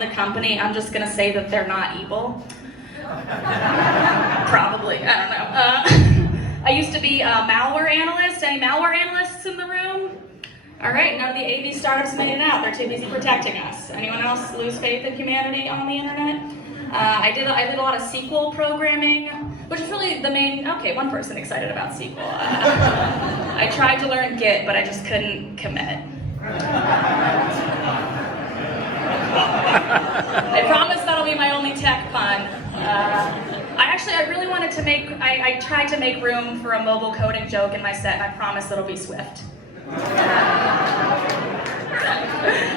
the company, I'm just gonna say that they're not evil. Probably, I don't know. I used to be a malware analyst. Any malware analysts in the room? All right, none of the AV startups made it out. They're too busy protecting us. Anyone else lose faith in humanity on the internet? I did a lot of SQL programming, which is really the main, okay, one person excited about SQL. I tried to learn Git, but I just couldn't commit. I promise that'll be my only tech pun. I really wanted to I tried to make room for a mobile coding joke in my set, and I promise it'll be Swift. All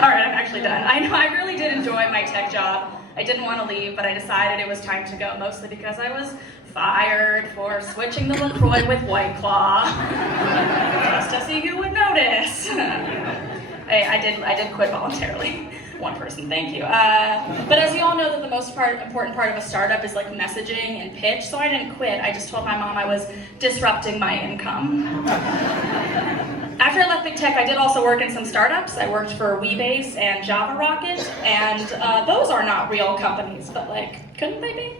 right, I'm actually done. I know I really did enjoy my tech job. I didn't want to leave, but I decided it was time to go, mostly because I was fired for switching the LaCroix with White Claw, just to see who would notice. I did quit voluntarily. One person, thank you. But as you all know, that the most important part of a startup is like messaging and pitch, so I didn't quit. I just told my mom I was disrupting my income. After I left Big Tech, I did also work in some startups. I worked for Weebase and Java Rocket, and those are not real companies, but like, couldn't they be?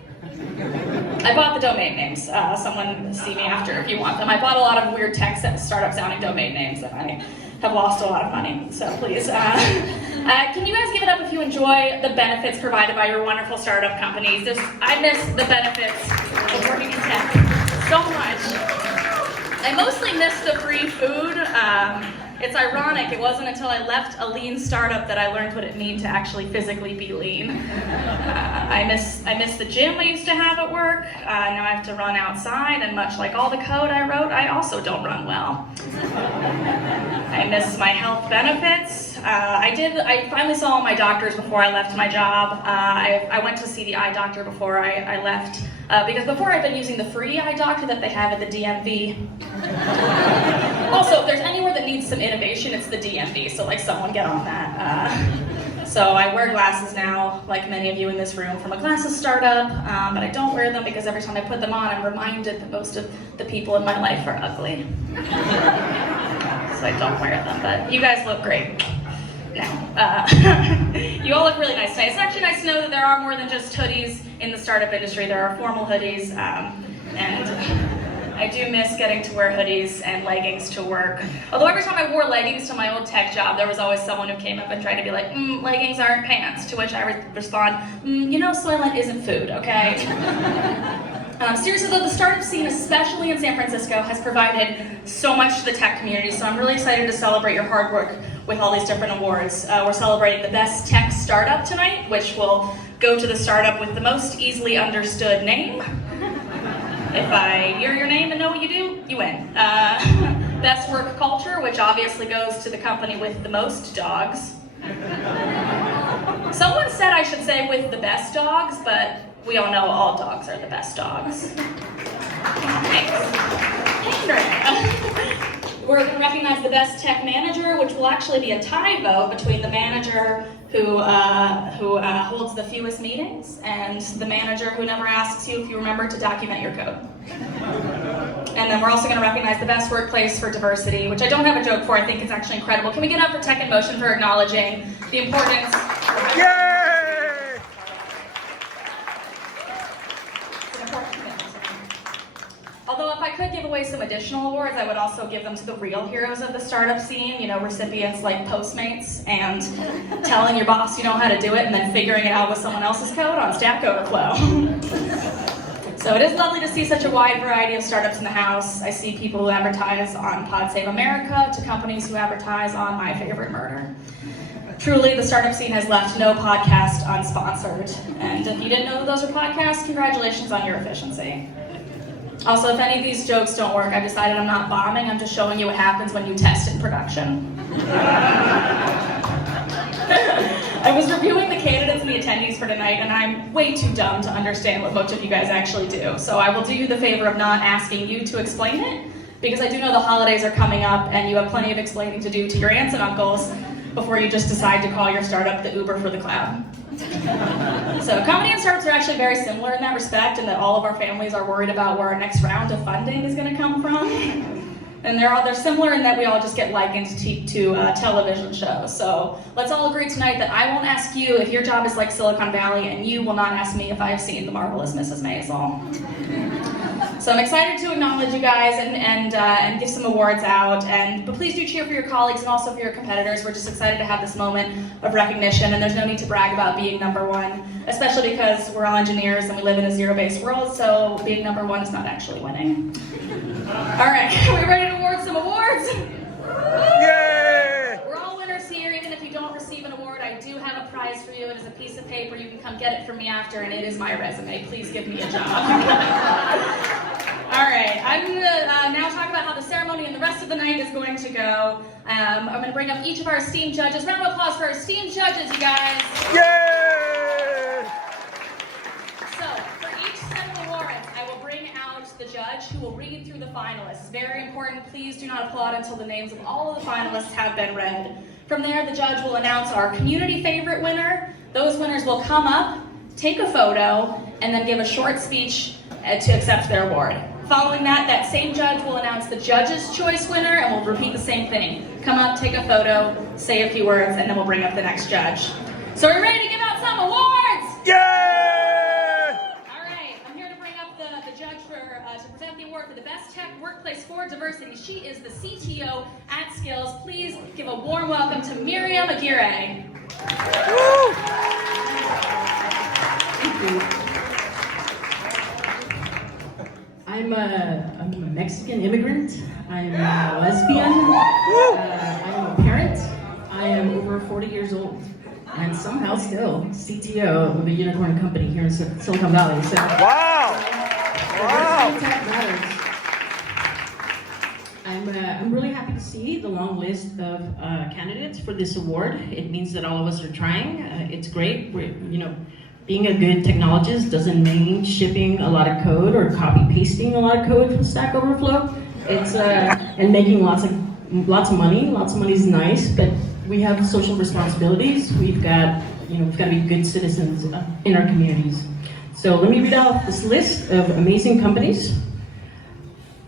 I bought the domain names. Someone see me after if you want them. I bought a lot of weird tech startup sounding domain names, and I have lost a lot of money, so please. Can you guys give it up if you enjoy the benefits provided by your wonderful startup companies? I miss the benefits of working in tech so much. I mostly miss the free food. It's ironic, it wasn't until I left a lean startup that I learned what it means to actually physically be lean. I miss the gym I used to have at work. Now I have to run outside, and much like all the code I wrote, I also don't run well. I miss my health benefits. I finally saw all my doctors before I left my job. I went to see the eye doctor before I left, because before I'd been using the free eye doctor that they have at the DMV. Also, if there's anywhere that needs some innovation, it's the DMV, so like someone get on that. So I wear glasses now, like many of you in this room, from a glasses startup, but I don't wear them because every time I put them on, I'm reminded that most of the people in my life are ugly. So I don't wear them, but you guys look great. Now, you all look really nice tonight. It's actually nice to know that there are more than just hoodies in the startup industry. There are formal hoodies, and I do miss getting to wear hoodies and leggings to work. Although every time I wore leggings to my old tech job, there was always someone who came up and tried to be like, leggings aren't pants, to which I would respond, you know, Soylent isn't food, okay? Seriously though, the startup scene, especially in San Francisco, has provided so much to the tech community, so I'm really excited to celebrate your hard work with all these different awards. We're celebrating the best tech startup tonight, which will go to the startup with the most easily understood name. If I hear your name and know what you do, you win. Best work culture, which obviously goes to the company with the most dogs. Someone said I should say with the best dogs, but we all know all dogs are the best dogs. Thanks. We're going to recognize the best tech manager, which will actually be a tie vote between the manager who holds the fewest meetings and the manager who never asks you if you remember to document your code. And then we're also going to recognize the best workplace for diversity, which I don't have a joke for. I think it's actually incredible. Can we get up for Tech in Motion for acknowledging the importance? Yay! Although if I could give away some additional awards, I would also give them to the real heroes of the startup scene, you know, recipients like Postmates and telling your boss you know how to do it and then figuring it out with someone else's code on Stack Overflow. So it is lovely to see such a wide variety of startups in the house. I see people who advertise on Pod Save America to companies who advertise on My Favorite Murder. Truly, the startup scene has left no podcast unsponsored. And if you didn't know that those are podcasts, congratulations on your efficiency. Also, if any of these jokes don't work, I've decided I'm not bombing, I'm just showing you what happens when you test in production. I was reviewing the candidates and the attendees for tonight, and I'm way too dumb to understand what most of you guys actually do. So I will do you the favor of not asking you to explain it, because I do know the holidays are coming up, and you have plenty of explaining to do to your aunts and uncles before you just decide to call your startup the Uber for the cloud. So company and startups are actually very similar in that respect, in that all of our families are worried about where our next round of funding is going to come from. And they're similar in that we all just get likened to television shows. So let's all agree tonight that I won't ask you if your job is like Silicon Valley, and you will not ask me if I've seen The Marvelous Mrs. Maisel. So I'm excited to acknowledge you guys and give some awards out. But please do cheer for your colleagues and also for your competitors. We're just excited to have this moment of recognition, and there's no need to brag about being number one, especially because we're all engineers and we live in a zero-based world, so being number one is not actually winning. All right, are we ready to award some awards? Yay! We're all winners here. Even if you don't receive an award, I do have a prize for you. It is a piece of paper. You can come get it from me after, and it is my resume. Please give me a job. All right, I'm going to now talk about how the ceremony and the rest of the night is going to go. I'm going to bring up each of our esteemed judges. Round of applause for our esteemed judges, you guys. Yay! So, for each set of awards, I will bring out the judge who will read through the finalists. Very important, please do not applaud until the names of all of the finalists have been read. From there, the judge will announce our community favorite winner. Those winners will come up, take a photo, and then give a short speech to accept their award. Following that, that same judge will announce the judge's choice winner, and we'll repeat the same thing. Come up, take a photo, say a few words, and then we'll bring up the next judge. So are we ready to give out some awards? Yay! All right, I'm here to bring up the judge to present the award for the Best Tech Workplace for Diversity. She is the CTO at Skills. Please give a warm welcome to Miriam Aguirre. Woo! Thank you. I'm a Mexican immigrant. I'm a lesbian. I'm a parent. I am over 40 years old, and somehow still CTO of a unicorn company here in Silicon Valley. So, Wow! Wow! Tech matters. I'm really happy to see the long list of candidates for this award. It means that all of us are trying. It's great. Being a good technologist doesn't mean shipping a lot of code or copy pasting a lot of code from Stack Overflow. It's and making lots of money. Lots of money is nice, but we have social responsibilities. We've got to be good citizens in our communities. So let me read out this list of amazing companies: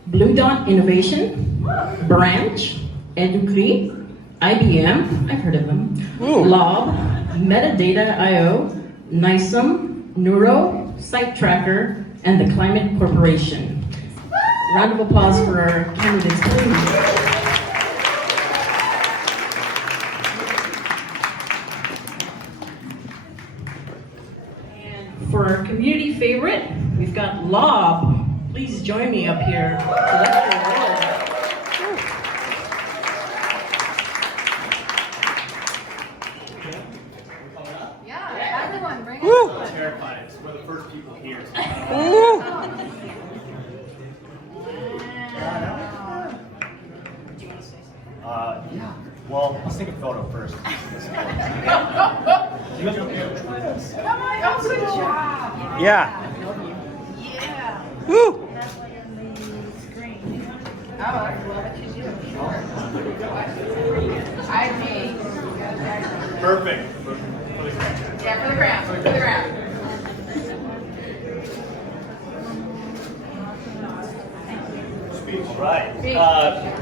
Blue Dot Innovation, Branch, Educre, IBM, I've heard of them, Lob, Metadata.io, NISM, Neuro, Site Tracker, and the Climate Corporation. Round of applause for our candidates, please. And for our community favorite, we've got Lob. Please join me up here to elect your award. I'm terrified. We're the first people here. So yeah. Well, let's take a photo first. You guys okay with this? Oh, good job. Yeah. Yeah. Woo! That's like on the screen. Oh, well, what you do? ID. Perfect. Yeah, for the ground. For the ground. All right.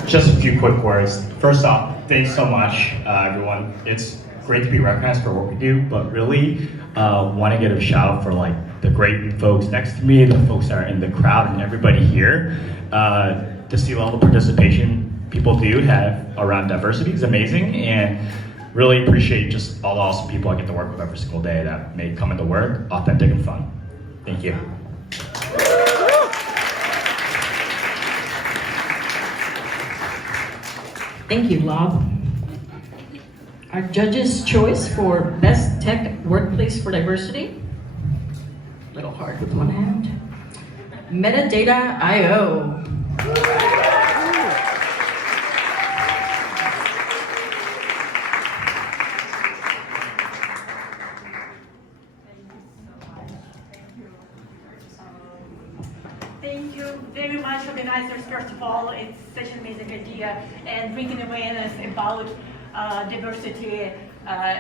Just a few quick words. First off, thanks so much, everyone. It's great to be recognized for what we do, but really want to give a shout out for the great folks next to me, the folks that are in the crowd, and everybody here. The C-level participation people do have around diversity is amazing, and really appreciate just all the awesome people I get to work with every single day that make coming to work authentic and fun. Thank you. Thank you, Lob. Our judge's choice for Best Tech Workplace for Diversity. A little hard with one hand. Metadata.io. Thank you very much, organizers. First of all, it's such an amazing idea, and bringing awareness about diversity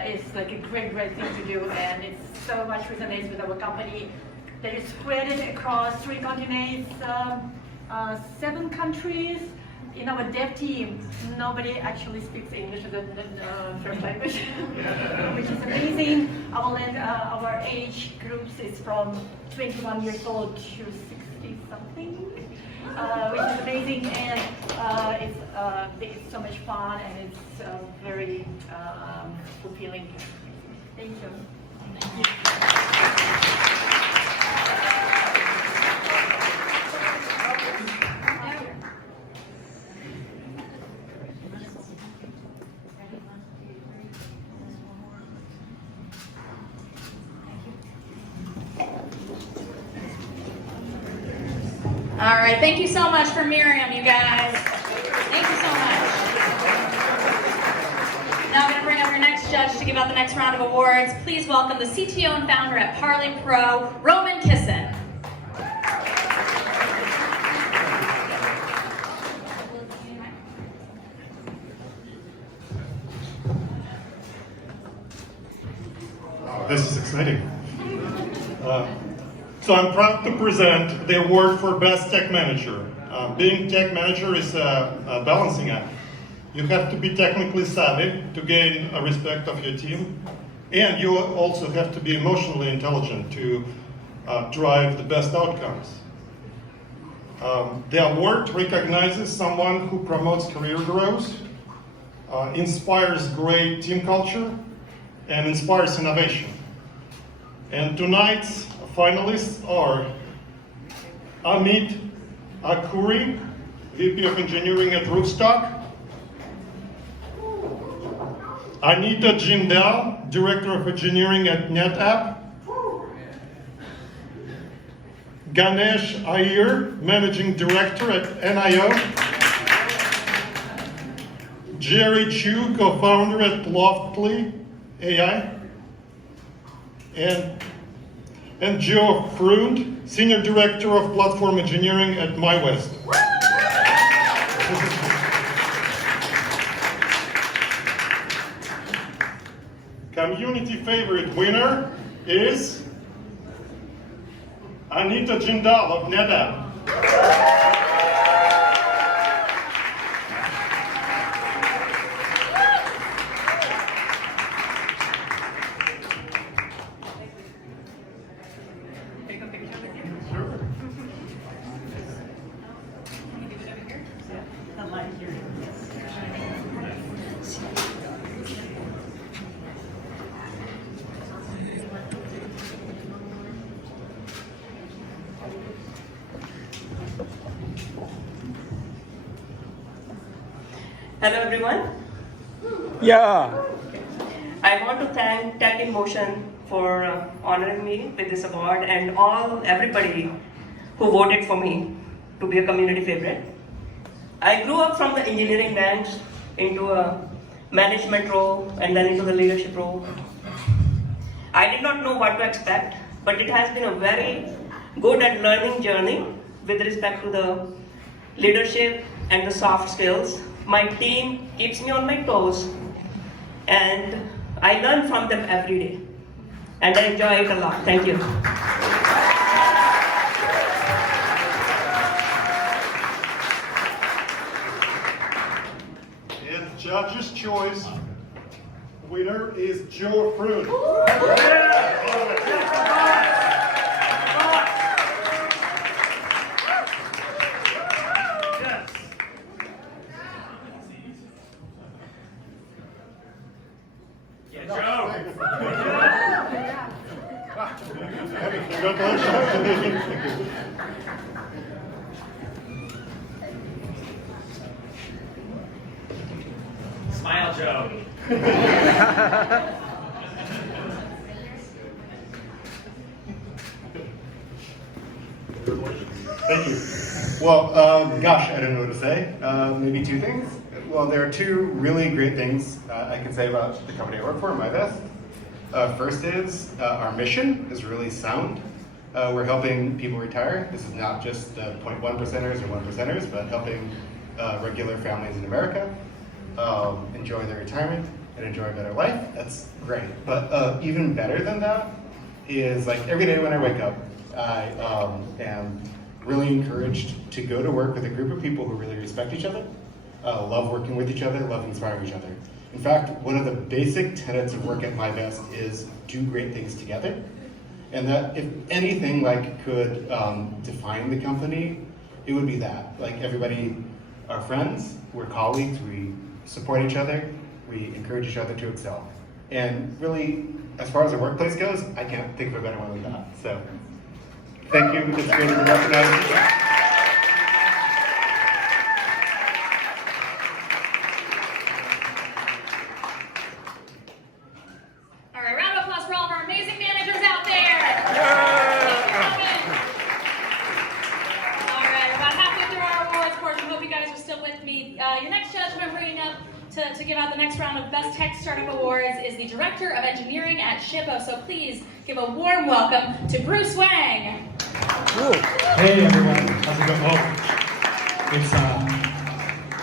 is like a great thing to do, and it so much resonates with our company that is spread across 3 continents, 7 countries, in our dev team, nobody actually speaks English as a first language, which is amazing. Our age groups is from 21 years old to 60 something, which is amazing, and it's so much fun, and it's very fulfilling. Thank you. All right, thank you so much for Miriam, you guys. Thank you so much. Now I'm going to bring up your next judge to give out the next round of awards. Please welcome the CTO and founder at Parley Pro, Roman Kissin. This is exciting. So I'm proud to present the award for Best Tech Manager. Being tech manager is a balancing act. You have to be technically savvy to gain a respect of your team, and you also have to be emotionally intelligent to drive the best outcomes. The award recognizes someone who promotes career growth, inspires great team culture, and inspires innovation. And tonight's finalists are Amit Akuri, VP of Engineering at Roofstock; Anita Jindal, Director of Engineering at NetApp; Ganesh Iyer, Managing Director at NIO; Jerry Chu, Co-founder at Loftly AI; and Joe Frund, Senior Director of Platform Engineering at MyWest. Community favorite winner is Anita Jindal of NetApp. Hello everyone. Yeah. I want to thank Tech in Motion for honoring me with this award and everybody who voted for me to be a community favorite. I grew up from the engineering ranks into a management role and then into the leadership role. I did not know what to expect, but it has been a very good and learning journey with respect to the leadership and the soft skills. My team keeps me on my toes, and I learn from them every day, and I enjoy it a lot. Thank you. And judge's choice winner is Joe Frund. Congratulations. Smile, Joe. Thank you. Well, gosh, I don't know what to say. Maybe two things. Well, there are two really great things I can say about the company I work for, MyVest. First is our mission is really sound. We're helping people retire. This is not just 0.1 percenters or 1 percenters, but helping regular families in America enjoy their retirement and enjoy a better life. That's great. But even better than that is, like, every day when I wake up, I am really encouraged to go to work with a group of people who really respect each other love working with each other, love inspiring each other. In fact, one of the basic tenets of work at my best is do great things together. And that if anything could define the company, it would be that. Like everybody are friends, we're colleagues, we support each other, we encourage each other to excel. And really, as far as the workplace goes, I can't think of a better one than that. So, thank you, it's great to be recognized. All right, round of applause for all of our amazing managers out there. All right, we're about halfway through our awards portion. Hope you guys are still with me. Your next judge who I'm bringing up to give out the next round of Best Tech Startup Awards is the Director of Engineering at Shippo. So please give a warm welcome to Bruce Wang. Hey everyone, how's it going? Oh, it's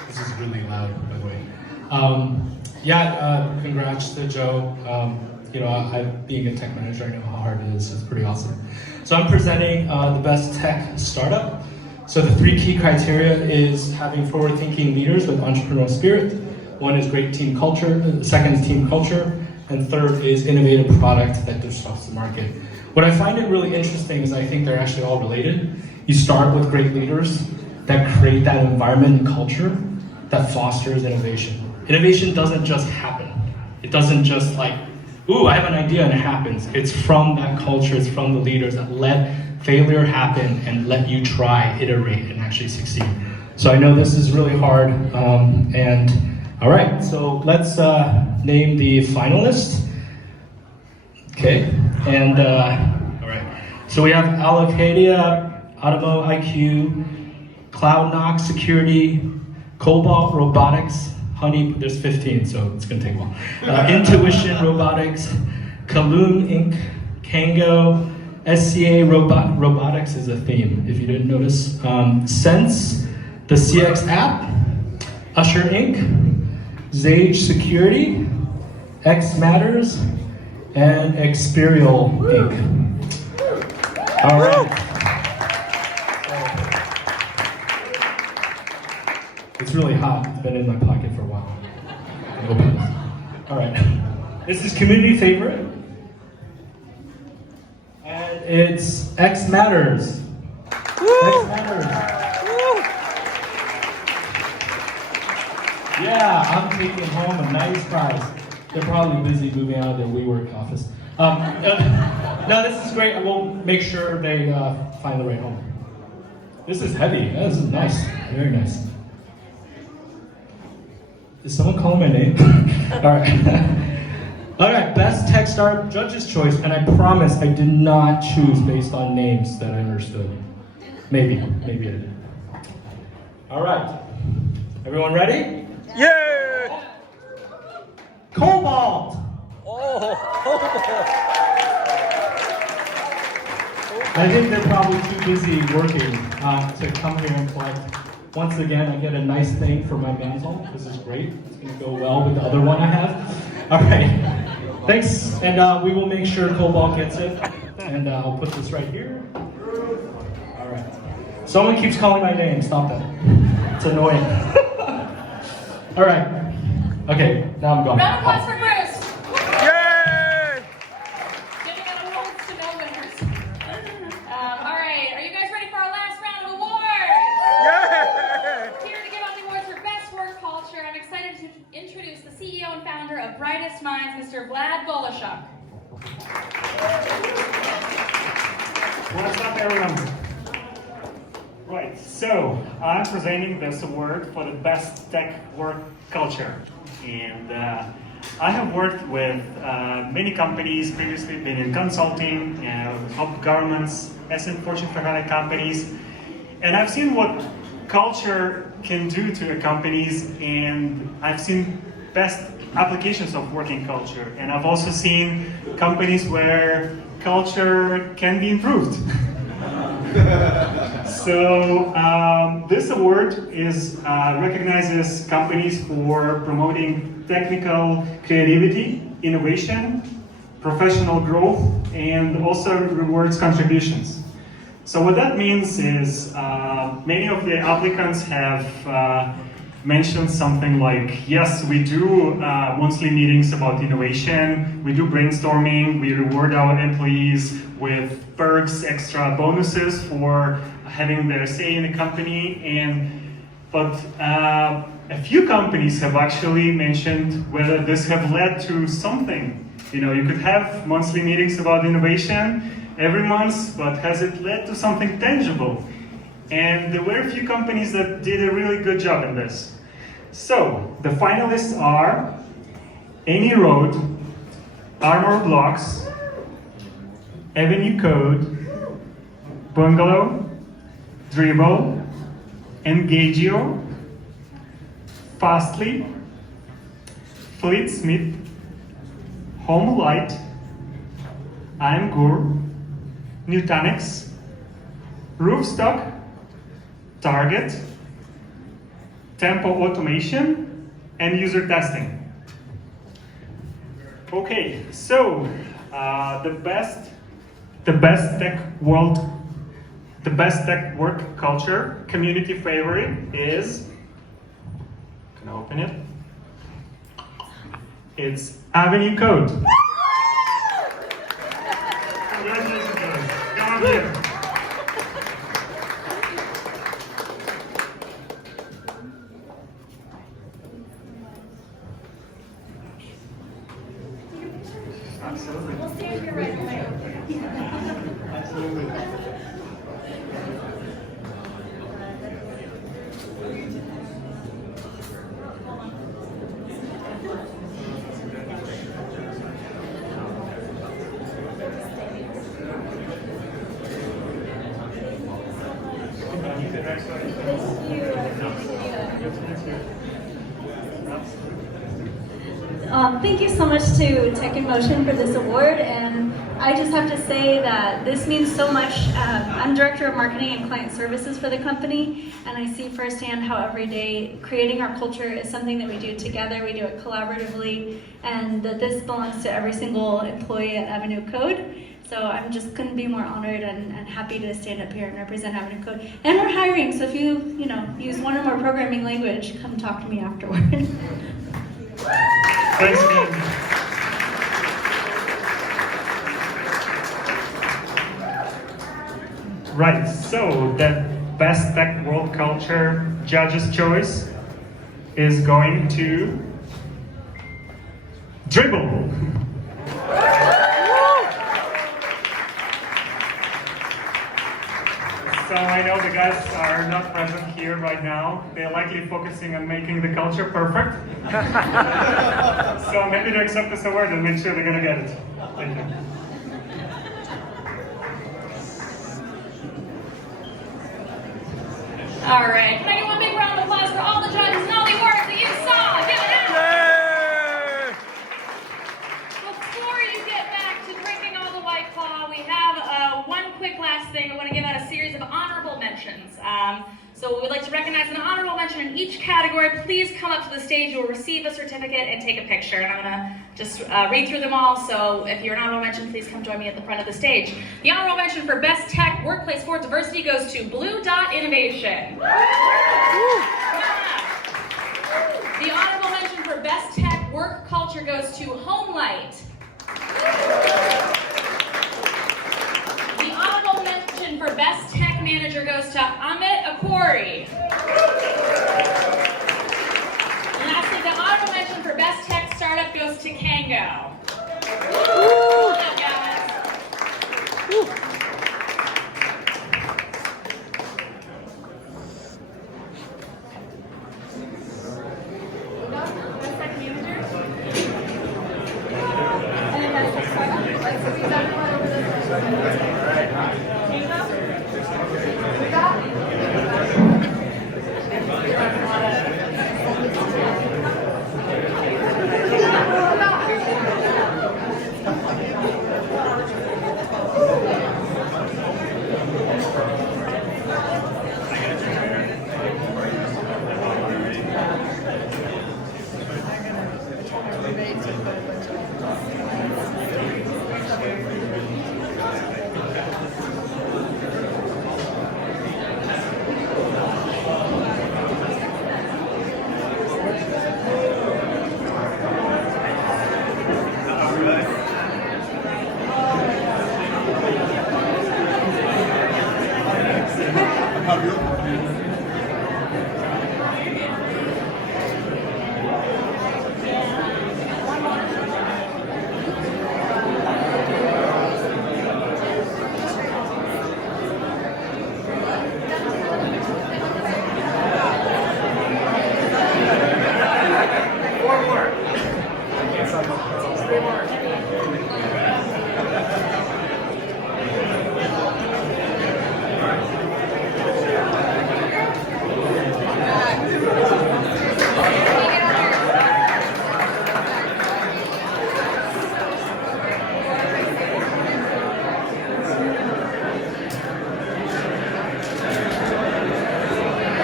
this is really loud, by the way. Congrats to Joe. Being a tech manager, I know how hard it is. It's pretty awesome. So I'm presenting the best tech startup. So the 3 key criteria is having forward-thinking leaders with entrepreneurial spirit. 1 is great team culture. The 2nd is team culture, and 3rd is innovative product that disrupts the market. What I find it really interesting is I think they're actually all related. You start with great leaders that create that environment and culture that fosters innovation. Innovation doesn't just happen. It doesn't just ooh, I have an idea and it happens. It's from that culture, it's from the leaders that let failure happen and let you try, iterate, and actually succeed. So I know this is really hard, all right, so let's name the finalists. Okay, and all right. So we have Alocadia, Automo IQ, CloudKnock Security, Cobalt Robotics, Honey, there's 15, so it's gonna take a while. Intuition Robotics, Kaloon Inc., Kango, SCA Robotics is a theme, if you didn't notice. Sense, the CX app, Usher Inc., Zage Security, X Matters, and Experial Inc. All right. It's really hot. It's been in my pocket for a while. All right. This is community favorite, and it's X Matters. X Matters. Yeah, I'm taking home a nice prize. They're probably busy moving out of their WeWork office. No, this is great. We'll make sure they find the right home. This is heavy. This is nice. Very nice. Is someone calling my name? All right. All right, best tech startup, judge's choice, and I promise I did not choose based on names that I understood. Maybe I did. All right, everyone ready? Yeah! Cobalt! Oh, Cobalt! I think they're probably too busy working to come here and collect. Once again, I get a nice thing for my mantle. This is great. It's going to go well with the other one I have. All right. Thanks. And we will make sure Cobalt gets it. And I'll put this right here. All right. Someone keeps calling my name. Stop that. It's annoying. All right. Okay, now I'm gone. Round of applause for Bruce. Yay! Giving out awards to no winners. All right, are you guys ready for our last round of awards? Yeah! Here to give out the awards for best work culture, I'm excited to introduce the CEO and founder of Brightest Minds, Mr. Vlad Volashuk. What's up, everyone? Right, so I'm presenting this award for the best tech work culture. And I have worked with many companies previously, been in consulting, helped governments, and Fortune 500 companies. And I've seen what culture can do to a companies, and I've seen best applications of working culture. And I've also seen companies where culture can be improved. So this award recognizes companies for promoting technical creativity, innovation, professional growth, and also rewards contributions. So what that means is many of the applicants have mentioned something like, yes, we do monthly meetings about innovation, we do brainstorming, we reward our employees with perks, extra bonuses for having their say in the company, but a few companies have actually mentioned whether this have led to something. You could have monthly meetings about innovation every month, but has it led to something tangible? And there were a few companies that did a really good job in this. So, the finalists are Any Road, Armor Blocks, Avenue Code, Bungalow, Dribble, Engagio, Fastly, Fleet Smith, Home Light, I'm Gur, Nutanix, Roofstock, Target, Tempo Automation, and User Testing. Okay, so the best tech work culture community favorite is, can I open it? It's Avenue Code. Congratulations, guys. Come on here. Absolutely. We'll stand here right away. Absolutely. Thank you so much to Tech in Motion for this award, and I just have to say that this means so much. I'm Director of Marketing and Client Services for the company, and I see firsthand how every day creating our culture is something that we do together, we do it collaboratively, and that this belongs to every single employee at Avenue Code. So I'm just couldn't be more honored and happy to stand up here and represent Avenue Code. And we're hiring, so if you use one or more programming language, come talk to me afterward. Thanks again. Right, so the best tech world culture judge's choice is going to Dribble. So I know the guys are not present here right now. They're likely focusing on making the culture perfect. So I'm happy to accept this award and make sure they're gonna get it. Thank you. All right, can I get one big round of applause for all the judges and all the awards that you saw? Give it up! Yay! Before you get back to drinking all the White Claw, we have one quick last thing. I want to give out a series of honorable mentions. So we would like to recognize an honorable mention in each category. Please come up to the stage. You'll receive a certificate and take a picture. And I'm going to just read through them all. So if you're an honorable mention, please come join me at the front of the stage. The honorable mention for Best Tech Workplace for Diversity goes to Blue Dot Innovation. The honorable mention for Best Tech Work Culture goes to Home Light. The honorable mention for Best Tech Manager goes to Amit Akori. And lastly, the honorable mention for Best Tech Startup goes to Kango. Good job, guys.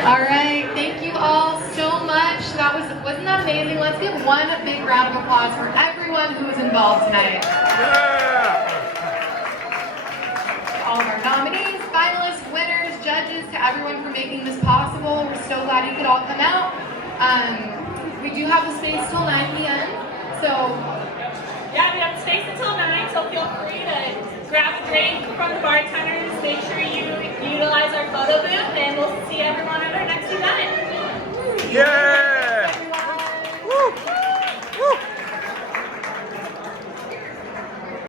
All right, thank you all so much. Wasn't that amazing? Let's give one big round of applause for everyone who was involved tonight. All of our nominees, finalists, winners, judges, to everyone for making this possible. We're so glad you could all come out. We do have the space till 9 p.m. So Yeah, we have space until 9, so feel free to grab a drink from the bartenders. Make sure you utilize our photo booth, and we'll see everyone at our next event. Yeah!